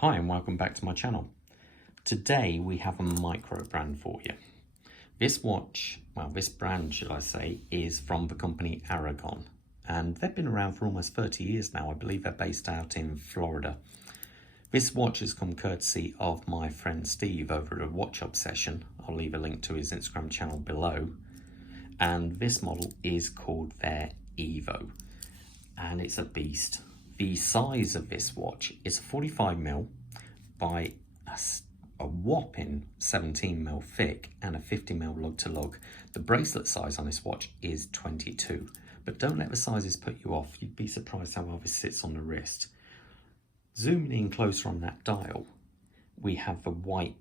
Hi and welcome back to my channel. Today we have a micro brand for you. This watch, well this brand should I say, is from the company Aragon, and they've been around for almost 30 years now. I believe they're based out in Florida. This watch has come courtesy of my friend Steve over at Watch Obsession. I'll leave a link to his Instagram channel below. And this model is called their EVO, and it's a beast. The size of this watch is 45mm by a whopping 17mm thick and a 50mm lug to lug. The bracelet size on this watch is 22, but don't let the sizes put you off. You'd be surprised how well this sits on the wrist. Zooming in closer on that dial, we have the white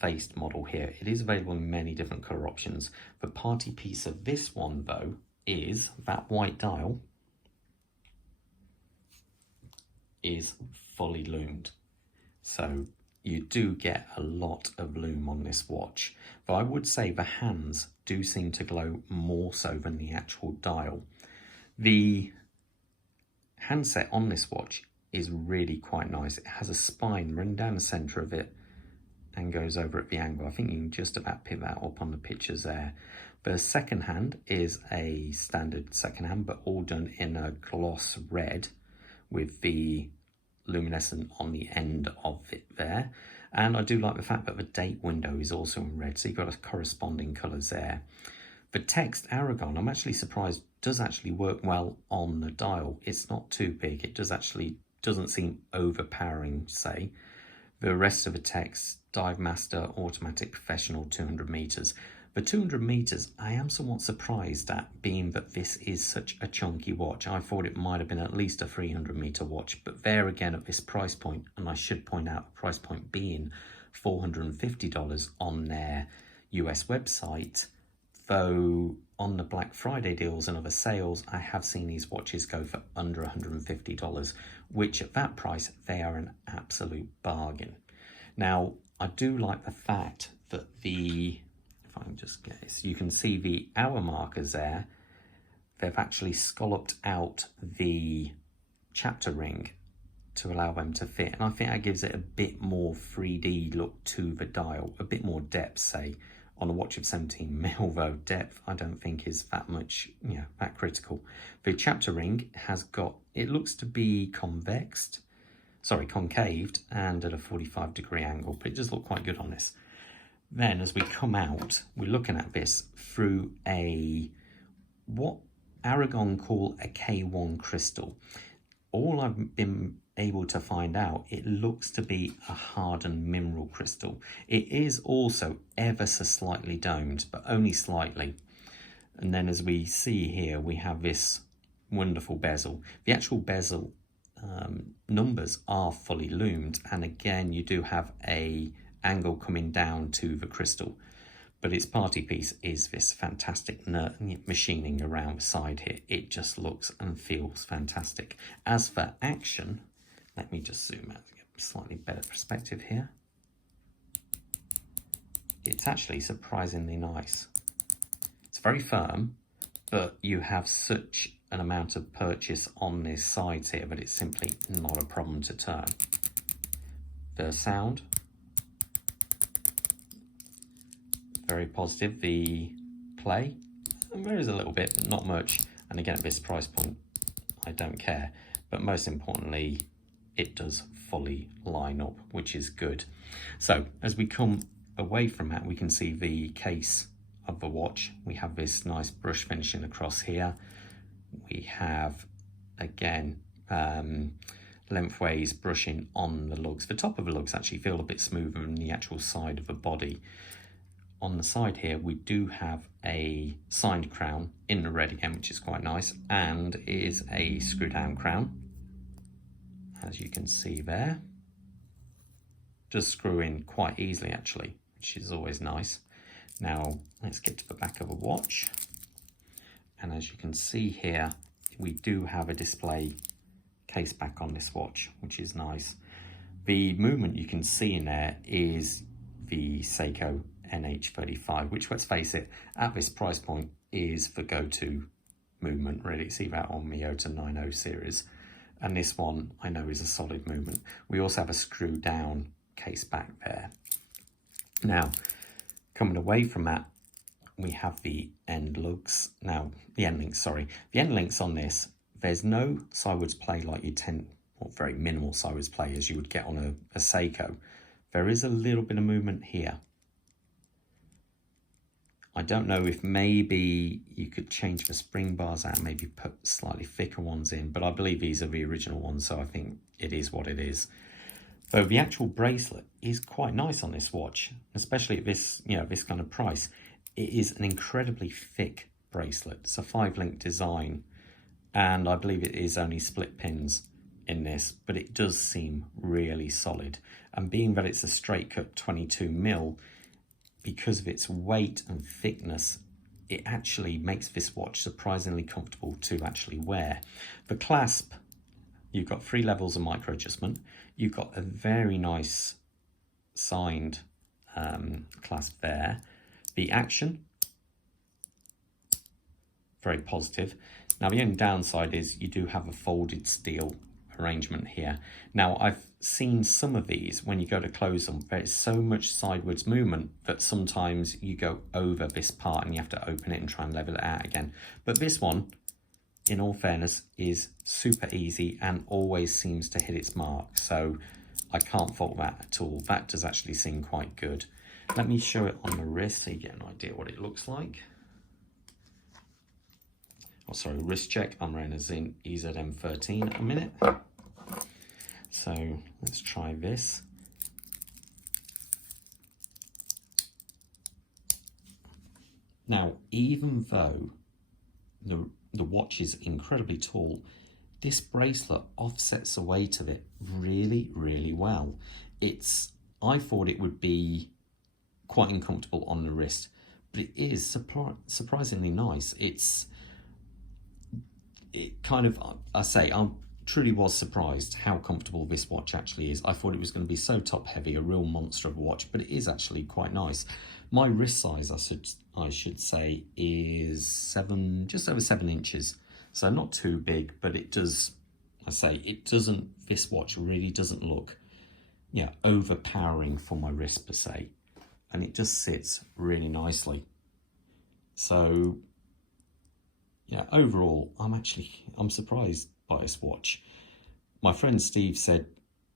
faced model here. It is available in many different color options. The party piece of this one though is that white dial is fully loomed, so you do get a lot of lume on this watch, but I would say the hands do seem to glow more so than the actual dial. The handset on this watch is really quite nice. It has a spine running down the center of it and goes over at the angle. I think you can just about pick that up on the pictures there. The second hand is a standard second hand, but all done in a gloss red with the luminescent on the end of it there. And I do like the fact that the date window is also in red, so you've got a corresponding colours there. The text Aragon, I'm actually surprised, does actually work well on the dial. It's not too big. It doesn't seem overpowering, say. The rest of the text, Dive Master, Automatic Professional, 200 meters. The 200 meters, I am somewhat surprised at, being that this is such a chunky watch. I thought it might have been at least a 300 meter watch, but there again at this price point, and I should point out the price point being $450 on their US website, though on the Black Friday deals and other sales, I have seen these watches go for under $150, which at that price, they are an absolute bargain. Now, I do like the fact that if I can just get this, you can see the hour markers there. They've actually scalloped out the chapter ring to allow them to fit, and I think that gives it a bit more 3D look to the dial, a bit more depth, say. On a watch of 17mm though, depth I don't think is that much, that critical. The chapter ring has got, it looks to be concaved and at a 45-degree angle, but it does look quite good on this. Then as we come out, we're looking at this through what Aragon call a K1 crystal. All I've been able to find out, it looks to be a hardened mineral crystal. It is also ever so slightly domed, but only slightly. And then as we see here, we have this wonderful bezel. The actual bezel numbers are fully loomed, and again you do have a angle coming down to the crystal, but its party piece is this fantastic machining around the side here. It just looks and feels fantastic. As for action, let me just zoom out to get a slightly better perspective here. It's actually surprisingly nice. It's very firm, but you have such an amount of purchase on this side here that it's simply not a problem to turn. The sound, very positive. The play, and there is a little bit, but not much. And again, at this price point, I don't care. But most importantly, it does fully line up, which is good. So as we come away from that, we can see the case of the watch. We have this nice brush finishing across here. We have, again, lengthways brushing on the lugs. The top of the lugs actually feel a bit smoother than the actual side of the body. On the side here, we do have a signed crown in the red again, which is quite nice, and it is a screw down crown, as you can see there. Just screw in quite easily actually, which is always nice. Now let's get to the back of the watch, and as you can see here, we do have a display case back on this watch, which is nice. The movement you can see in there is the Seiko NH35, which, let's face it, at this price point is the go-to movement really. See that on the Ota 90 series. And this one I know is a solid movement. We also have a screw down case back there. Now, coming away from that, we have the end lugs. Now, the end links, sorry. The end links on this, there's no sideways play like you tend, or very minimal sideways play as you would get on a Seiko. There is a little bit of movement here. I don't know if maybe you could change the spring bars out, maybe put slightly thicker ones in, but I believe these are the original ones, so I think it is what it is. Though the actual bracelet is quite nice on this watch, especially at this, this kind of price. It is an incredibly thick bracelet. It's a 5-link design, and I believe it is only split pins in this, but it does seem really solid. And being that it's a straight cut 22mm, because of its weight and thickness, it actually makes this watch surprisingly comfortable to actually wear. The clasp, you've got 3 levels of micro adjustment. You've got a very nice signed clasp there. The action, very positive. Now the only downside is you do have a folded steel arrangement here. Now I've seen some of these, when you go to close them, there's so much sideways movement that sometimes you go over this part and you have to open it and try and level it out again. But this one, in all fairness, is super easy and always seems to hit its mark. So I can't fault that at all. That does actually seem quite good. Let me show it on the wrist so you get an idea what it looks like. Oh, sorry, wrist check. I'm wearing a Zin EZM13 at a minute. So let's try this. Now, even though the watch is incredibly tall, this bracelet offsets the weight of it really, really well. I thought it would be quite uncomfortable on the wrist, but it is surprisingly nice. I truly was surprised how comfortable this watch actually is. I thought it was going to be so top heavy, a real monster of a watch, but it is actually quite nice. My wrist size, I should say, is just over 7 inches. So not too big, but it does, this watch really doesn't look, overpowering for my wrist per se. And it just sits really nicely. So, overall, I'm surprised by this watch. My friend Steve said,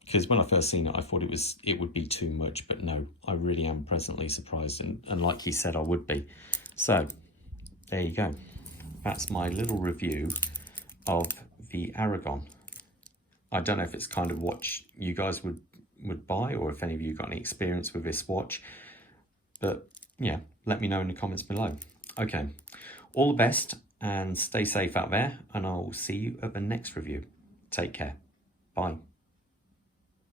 because when I first seen it, I thought it would be too much, but no, I really am pleasantly surprised, and like he said, I would be. So, there you go. That's my little review of the Aragon. I don't know if it's kind of watch you guys would buy, or if any of you got any experience with this watch, but yeah, let me know in the comments below. Okay, all the best and stay safe out there, and I'll see you at the next review. Take care. Bye.